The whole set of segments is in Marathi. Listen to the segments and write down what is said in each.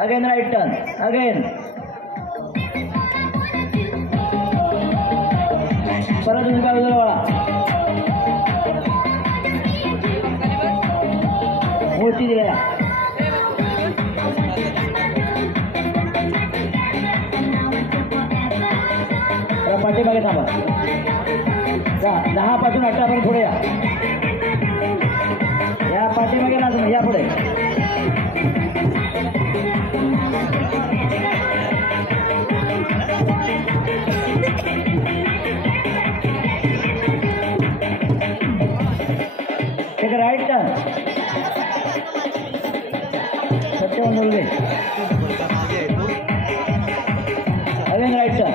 Again right turn. Again. परत उजव्या बाजूला वळा. मोठी दिल्या. पाठीमागे थांबा. 10 पासून 18 पर्यंत पुढे या. या पाठीमागे ना या पुढे. एक राईट टर्न. सत्यावन्न बोलवे. Again right turn.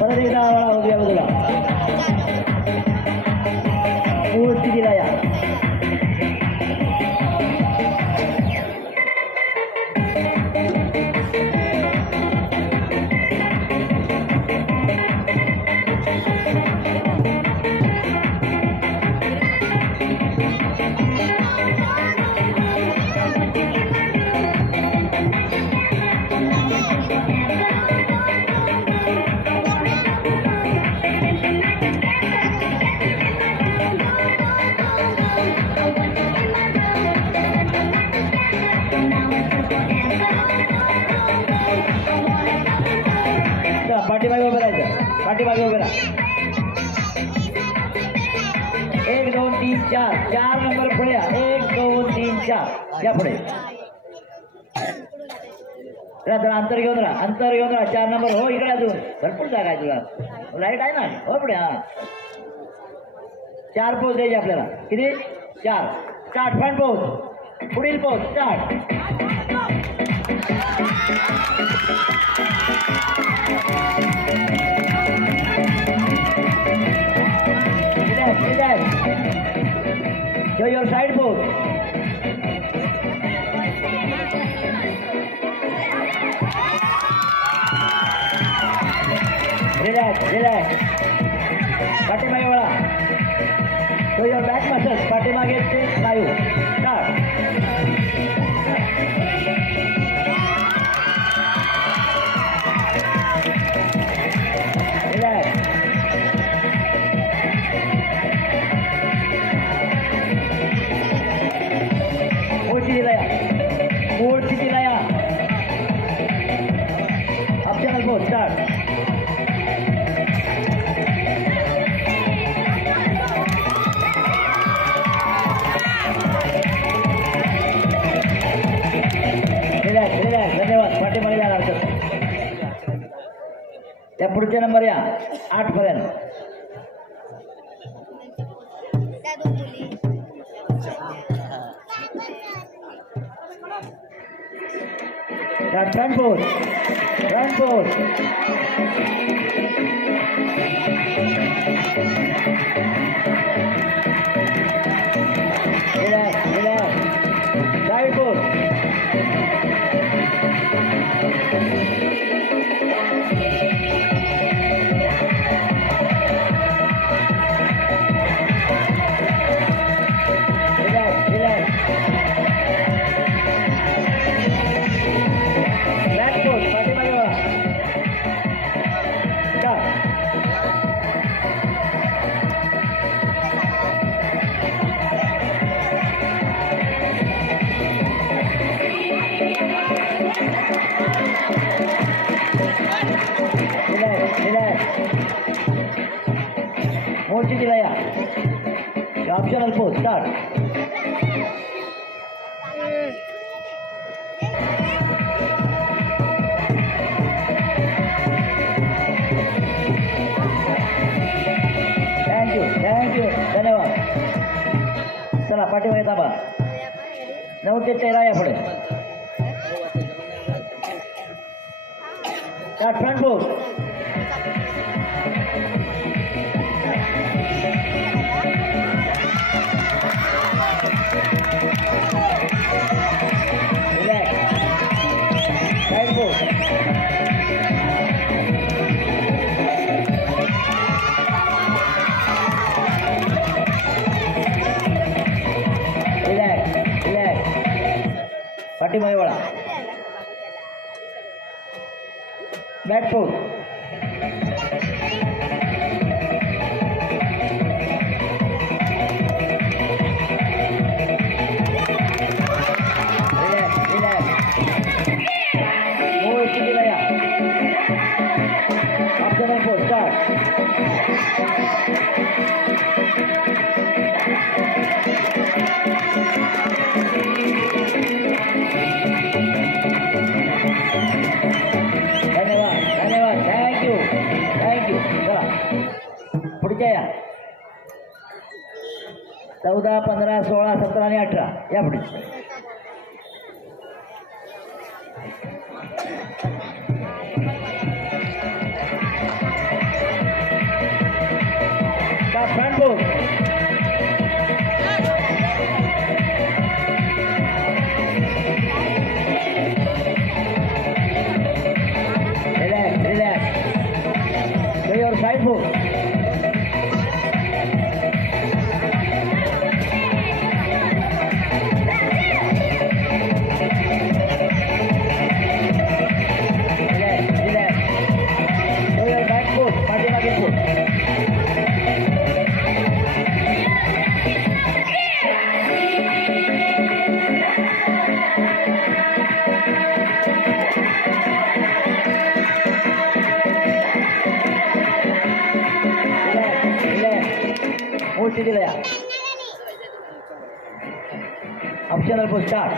परत एकदा वळा उजव्या बाजूला. पूर्ण स्थितीला या. पाठीमागे उभं राहायचं. पाठीमागे उभं राहा. 1 2 3 4. 4 नंबर पुढे या. 1 2 3 4. या पुढे अंतर घेऊन राहा. अंतर घेऊन राहा. 4 नंबर. हो इकडे अजून भरपूर जागा आहे तुला. लाईट आहे ना. हो पुढे. हा 4 पोच द्यायचे आपल्याला. किती? 4. स्टार्ट. फ्रंट पोच. पुढील पोच. Start. Show your side pose. Relax, relax. पाठीमागे वळा. Show your back muscles. पाठीमागे स्नायू. Start. Relax. Optional pose. Start. Relax, relax. धन्यवाद. पाठीमागे जाणार तर त्या पुढच्या नंबर या 8 पर्यंत. Front pose. Front pose. Relax, relax. Side pose. Relax, relax. Morshi दिला या. Optional pose. Start. Thank you thank you. धन्यवाद. चला पाठीमागे थांबा. 9 ते 13 या पुढे. Start. Front pose. Relax. Side pose. पाठीमागे वळा. Back pose. पुढच्या या 14, 15, 16, 17 आणि 18 या पुढे. Front pose. Relax relax. Do your side move. Optional for start.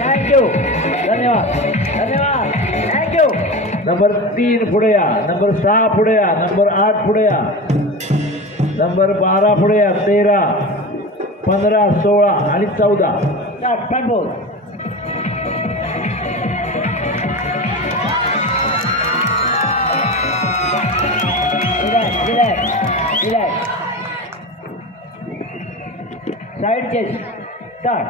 Thank you. धन्यवाद धन्यवाद. Thank you. नंबर 3 पुढे या. नंबर 6 पुढे या. नंबर 8 पुढे या. नंबर 12 पुढे या. 13, 15, 16 आणि 14. Start. Front pose. Relax. Side chest. Start.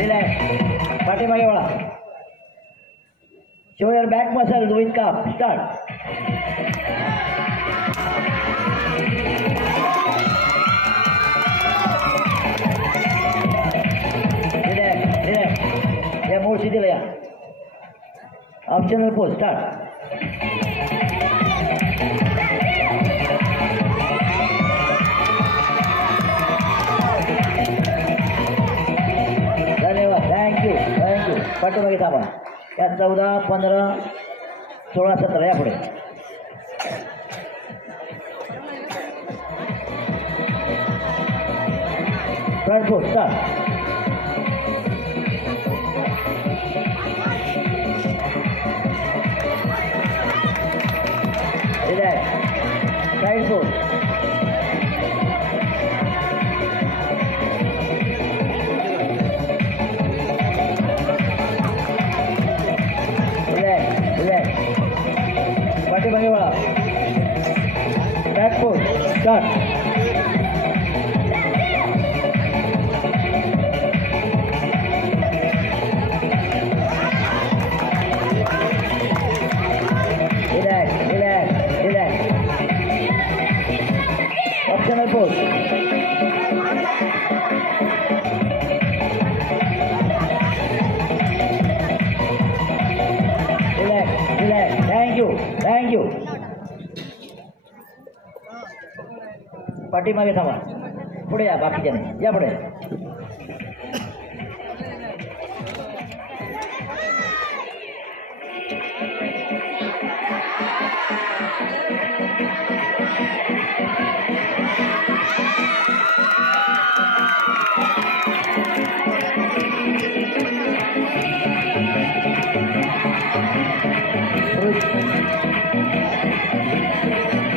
Relax. पाठीमागे वळा. Show your back muscles with calf. Start. या मोड सीधीला या. Optional pose. स्टार्ट. धन्यवाद. थँक्यू. पाठीमागे थांबा. या 14, 15, 16, 17 या पुढे. Front pose. Start. Relax. Side pose. Relax. पाठीमागे वळा. Back pose. Start. Optional pose. Relax. Thank you. पाठीमागे थांबा. पुढे या. बाकीच्याने या पुढे.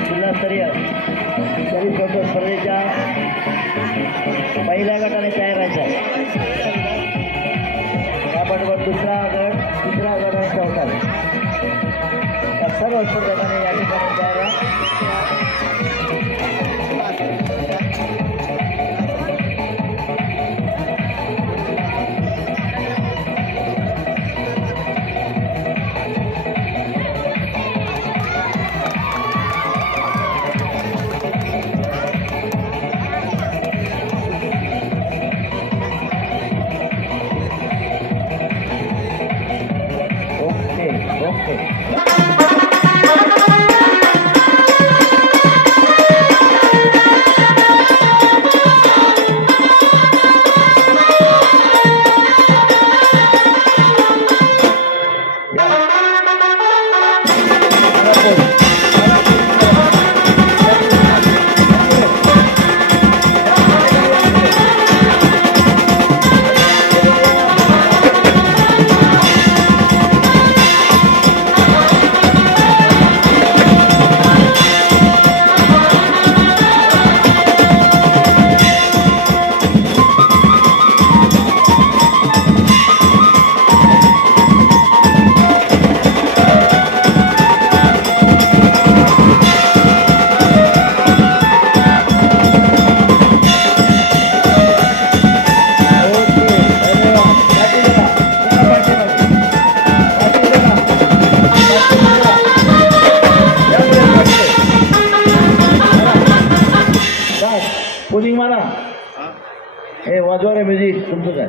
जिल्हास्तरीय शरीफ फोटो स्पर्धेच्या पहिल्या गटाने तयार व्हायचा आहे. त्याबरोबर दुसरा गट आणि चौथा गट या सर्व स्पर्धकांनी या ठिकाणी तयार व्हा. पुलिंग मारा हे वाजवा रे म्युझिक तुमचं काय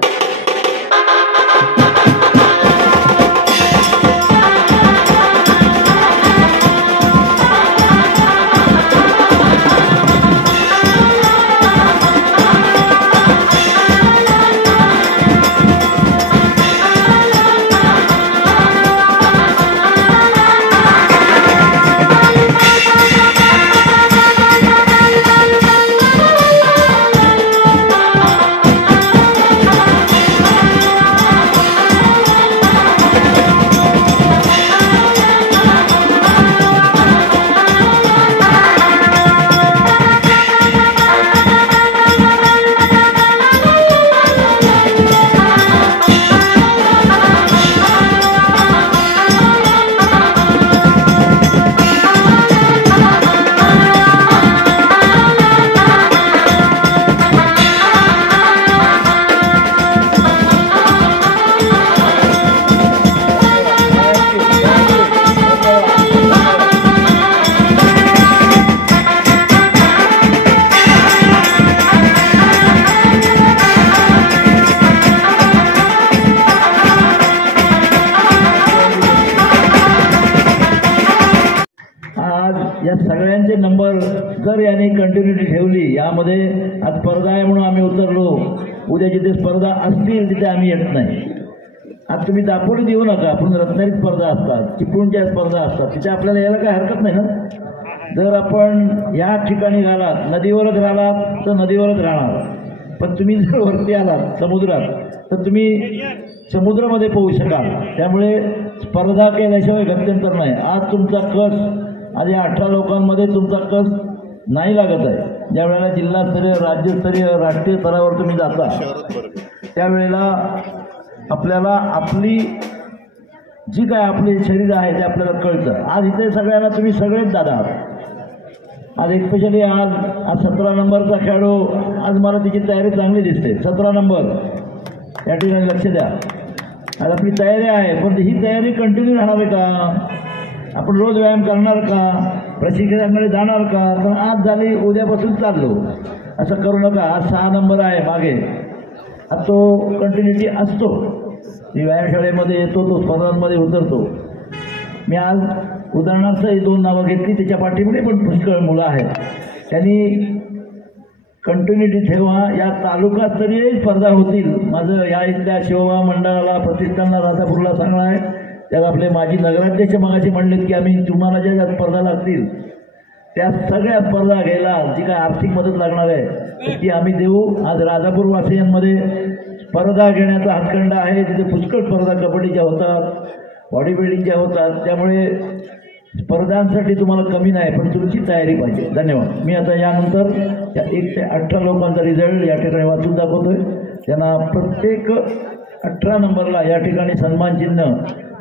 या सगळ्यांचे नंबर जर याने कंटिन्युटी ठेवली यामध्ये आज स्पर्धा आहे म्हणून आम्ही उतरलो उद्या जिथे स्पर्धा असतील तिथे आम्ही येत नाही. आज तुम्ही दापोली देऊ नका पण रत्नागिरी स्पर्धा असतात चिपळूणच्या स्पर्धा असतात तिथे आपल्याला यायला काही हरकत नाही ना. जर आपण या ठिकाणी राहिलात नदीवरच राहिलात तर नदीवरच राहणार पण तुम्ही जर वरती आलात समुद्रात तर तुम्ही समुद्रामध्ये पोहू शकाल. त्यामुळे स्पर्धा केल्याशिवाय गत्यंतर नाही. आज तुमचा कस आज या 18 लोकांमध्ये तुमचा कस नाही लागत आहे. ज्या वेळेला जिल्हास्तरीय राज्यस्तरीय राष्ट्रीय स्तरावर तुम्ही जाता त्यावेळेला आपल्याला आपली जी काय आपले शरीर आहे ते आपल्याला कळतं. आज इथे सगळ्यांना तुम्ही सगळेच दादा आज स्पेशली आज 17 नंबरचा खेळाडू आज मला तिची तयारी चांगली दिसते. 17 नंबर या ठिकाणी लक्ष द्या. आज आपली तयारी आहे पण ही तयारी कंटिन्यू राहणार आहे का? आपण रोज व्यायाम करणार का? प्रशिक्षकांकडे जाणार का? पण आज झाली उद्यापासून चाललो असं करू नका. आज 6 नंबर आहे मागे आज तो कंटिन्युटी असतो. मी व्यायामशाळेमध्ये येतो तो स्पर्धांमध्ये उतरतो. मी आज उदाहरणार्थ 2 नावं घेतली त्याच्या पाठीमध्ये पण पुष्कळ मुलं आहेत. त्यांनी कंटिन्युटी ठेवा. या तालुकास्तरीय स्पर्धा होतील. माझं या इथल्या शिवबा मंडळाला प्रतिष्ठानला राजापूरला सांगणं आहे. त्यात आपले माजी नगराध्यक्ष मगाशी म्हणलेत की आम्ही तुम्हाला ज्या स्पर्धा लागतील त्या सगळ्या स्पर्धा घ्यायला जी काय आर्थिक मदत लागणार आहे ती आम्ही देऊ. आज राजापूरवासियांमध्ये स्पर्धा घेण्याचा हातखंडा आहे. तिथे पुष्कळ स्पर्धा कबड्डीच्या होतात बॉडी बिल्डिंगच्या होतात. त्यामुळे स्पर्धांसाठी तुम्हाला कमी नाही पण तुमची तयारी पाहिजे. धन्यवाद. मी आता यानंतर या 1 ते 18 लोकांचा रिझल्ट या ठिकाणी वाचून दाखवतोय. त्यांना प्रत्येक 18 नंबरला या ठिकाणी सन्मान चिन्ह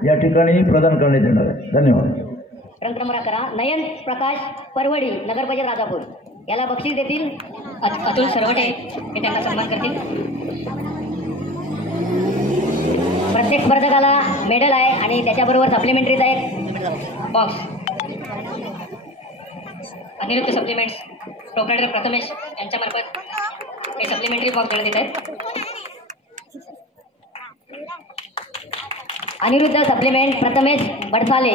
या ठिकाणी प्रदान करण्यात येणार आहे. धन्यवाद. रंग क्रमांक करा. नयन प्रकाश परवडी नगर परिषद राजापूर याला बक्षीस देतील अतुल सरवटे हे त्यांना सन्मान करतील. प्रत्येक स्पर्धकाला मेडल आहे आणि त्याच्याबरोबर सप्लिमेंटरीचा एक box Aniruddha supplements proprietor Prathamesh यांच्यामार्फत हे सप्लिमेंटरी बॉक्स देण्यात येत आहेत. अनिरुद्ध सप्लिमेंट प्रथमेश बडसाले.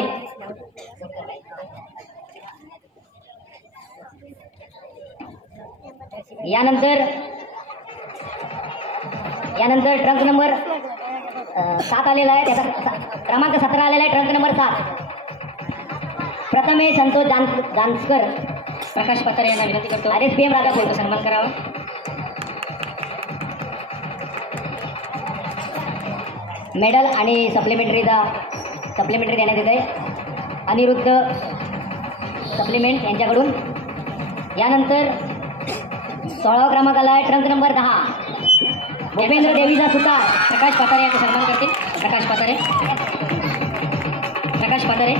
यानंतर ट्रंक नंबर 7 आलेला आहे, त्याचा क्रमांक 17 आलेला आहे. Trunk number 7 Prathamesh Santosh Jankar. प्रकाश पत्रे यांना विनंती करतो RSPM राजापूर सन्मान करावा. मेडल आणि सप्लिमेंटरी देण्यात येत आहे अनिरुद्ध सप्लिमेंट यांच्याकडून. यानंतर 16वा क्रमांकाला आहे ट्रंक नंबर 10 भूपेंद्र देवीचा सुतार. प्रकाश पतारे यांचे सन्मान करतील. प्रकाश पतारे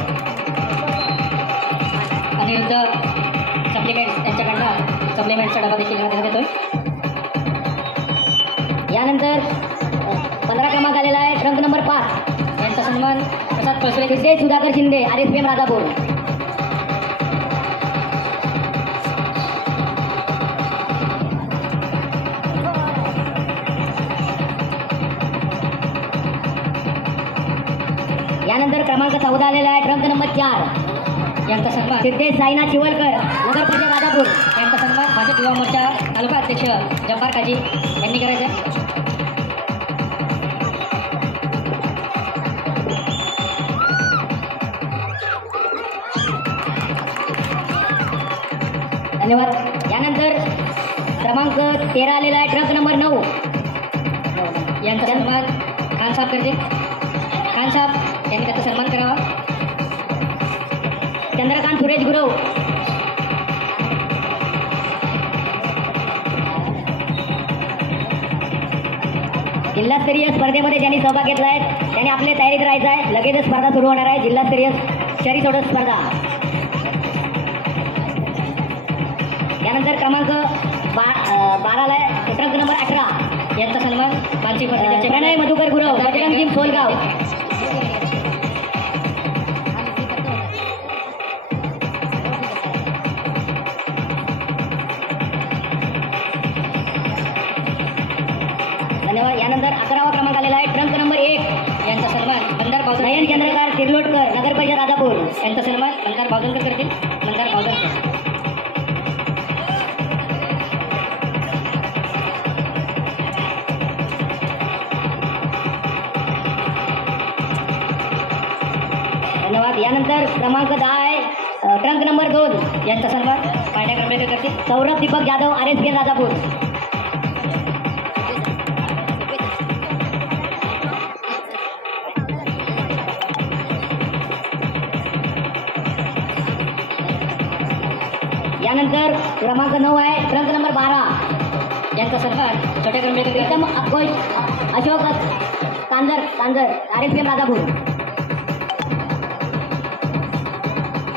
अनिरुद्ध सप्लिमेंट यांच्याकडनं सप्लिमेंटचा डबा देखील देण्यात येतोय. यानंतर 15 क्रमांक आलेला आहे ट्रंक नंबर 5 यांचा सन्मान प्रसाद पळसुरे सिद्धेश सुधाकर शिंदे RSPM राजापूर. यानंतर क्रमांक 14 आलेला आहे ट्रंक नंबर 4 यांचा सन्मान सिद्धेश साईनाथ शिवलकर नगर परिषद राजापूर यांचा सन्मान भाजप युवा मोर्चा तालुका अध्यक्ष जब्बार काजी यांनी करायचा आहे. धन्यवाद. यानंतर क्रमांक 13 आलेला आहे ट्रंक नंबर 9 यांचा सन्मान खान साहेब करतील. खान साहेब यांनी त्याचा सन्मान करावा. चंद्रकांत सुरेश गुरव. जिल्हास्तरीय स्पर्धेमध्ये ज्यांनी सहभाग घेतला आहे त्यांनी आपल्या तयारीत राहायचं आहे. लगेचच स्पर्धा सुरू होणार आहे. जिल्हास्तरीय शरी सोडत स्पर्धा. यानंतर क्रमांक 12 आहे ट्रंक नंबर 18 यांचा सन्मान मानसी प्रणय मधुकर गुरव बजरंग टीम सोलगाव. धन्यवाद. यानंतर 11वा क्रमांक आलेला आहे ट्रंक नंबर 1 यांचा सन्मान मंदार बावधन. नयन चंद्रकार तिर्लोटकर नगर परिषद राजापूर यांचा सन्मान मंदार बावधनकर करतील. मंदार बावधनकर. धन्यवाद. यानंतर क्रमांक 10 आहे ट्रंक नंबर 2 यांचा सन्मान पांड्या क्रमलेकर करतील. सौरभ दीपक जाधव RSPM राजापूर. यानंतर क्रमांक 9 आहे ट्रंक नंबर 12 यांचा सन्मान छोट्या क्रमलेकर एकदम अशोक तांजर RSPM राजापूर.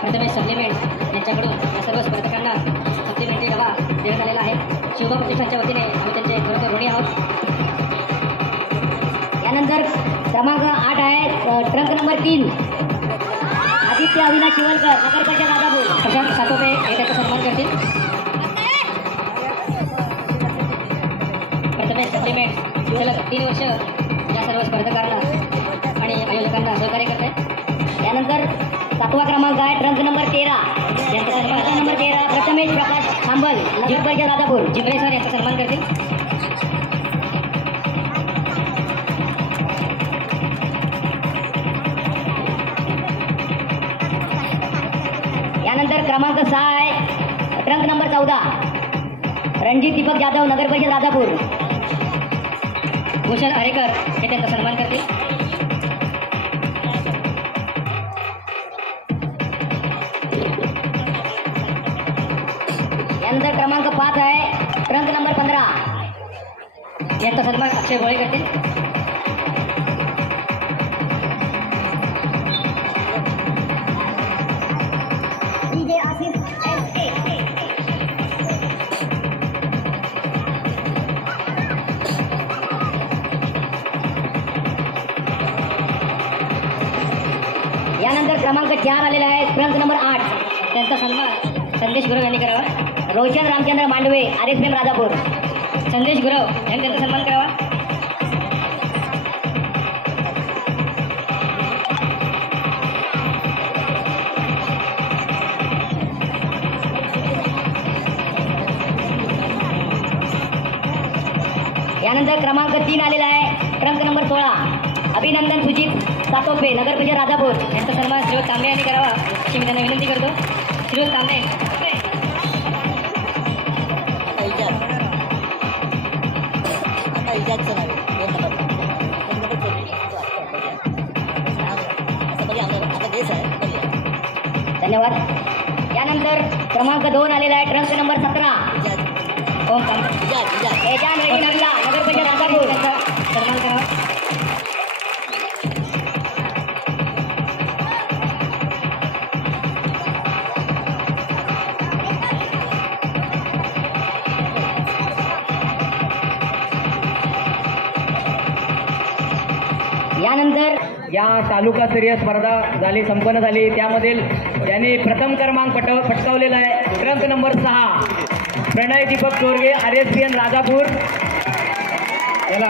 प्रथमेश सप्लिमेंट यांच्याकडून या सर्व स्पर्धकांना सप्लिमेंटरी डबा देण्यात आलेला आहे. शिवभा प्रतिष्ठानच्या वतीने आम्ही त्यांचे खरोखर ऋणी आहोत. यानंतर क्रमांक 8 आहे ट्रंक नंबर 3 आदित्य अविनाश शिवलकर नगर परिषद राजापूर. प्रशांत सातोपे हे त्याचा सन्मान करतील. प्रथमेश सप्लिमेंट सलग 3 वर्ष या सर्व स्पर्धकांना आणि आयोजकांना सहकार्य करत आहेत. यानंतर 7वा क्रमांक आहे ट्रंक नंबर 13 यांचा सन्मान नंबर 13 प्रथमेश प्रकाश खांबल नगर परिषद राजापूर. जिंबरे सर यांचा सन्मान करतील. यानंतर क्रमांक 6 आहे ट्रंक नंबर 14 रणजित दीपक जाधव नगर परिषद राजापूर. भूषण हरेकर हे त्यांचा सन्मान करतील. यानंतर क्रमांक 5 आहे ट्रंक नंबर 15 यांचा सन्मान अक्षय गोळे करतील. यानंतर क्रमांक 4 आलेला आहे ट्रंक नंबर 8 त्यांचा सन्मान संदेश गुरव यांनी करावा. रोशन रामचंद्र मांडवे RSPM राजापूर. संदेश गुरव यांनी त्यांचा सन्मान करावा. क्रमांक 3 आलेला आहे ट्रंक नंबर 16 अभिनंदन सुजित सातोपे नगर परिषद राजापूर यांचा सन्मान श्रीयुत तांबे यांनी करावा अशी मी त्यांना विनंती करतो. श्रीयुत तांबे धन्यवाद. यानंतर क्रमांक 2 आलेला आहे ट्रंक नंबर 17 ओम एजान रेडी नगला नगर परिषद राजापूर यांचा सन्मान करावा. यानंतर या तालुकास्तरीय स्पर्धा झाली संपन्न झाली. त्यामधील त्यांनी प्रथम क्रमांक पटकावलेला आहे ट्रंक नंबर 6 प्रणय दीपक चोरगे RSPN राजापूर. याला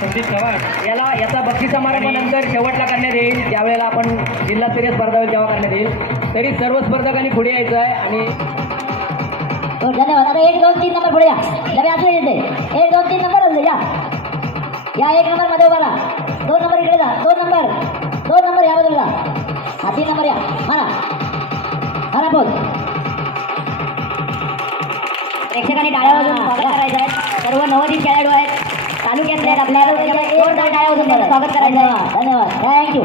संदीप चव्हाण याचा बक्षीस समारंभ नंतर शेवटला करण्यात येईल. त्यावेळेला आपण जिल्हास्तरीय स्पर्धा होईल तेव्हा करण्यात येईल. तरी सर्व स्पर्धकांनी पुढे यायचं आहे आणि धन्यवाद. आता 1 2 3 नंबर पुढे या डबे असले येते 1 2 3 नंबर असले या 1 नंबर मध्ये उभा राहा. 2 नंबर इकडे जा 2 नंबर या बाजूला हा 3 नंबर या मारा बोल. प्रेक्षकांनी टाळ्या वाजवून स्वागत करायचं आहे. सर्व 90 खेळाडू आहेत तालुक्यातले आपल्याला जोरदार टाळ्या वाजवून स्वागत करायचं आहे. धन्यवाद थँक्यू.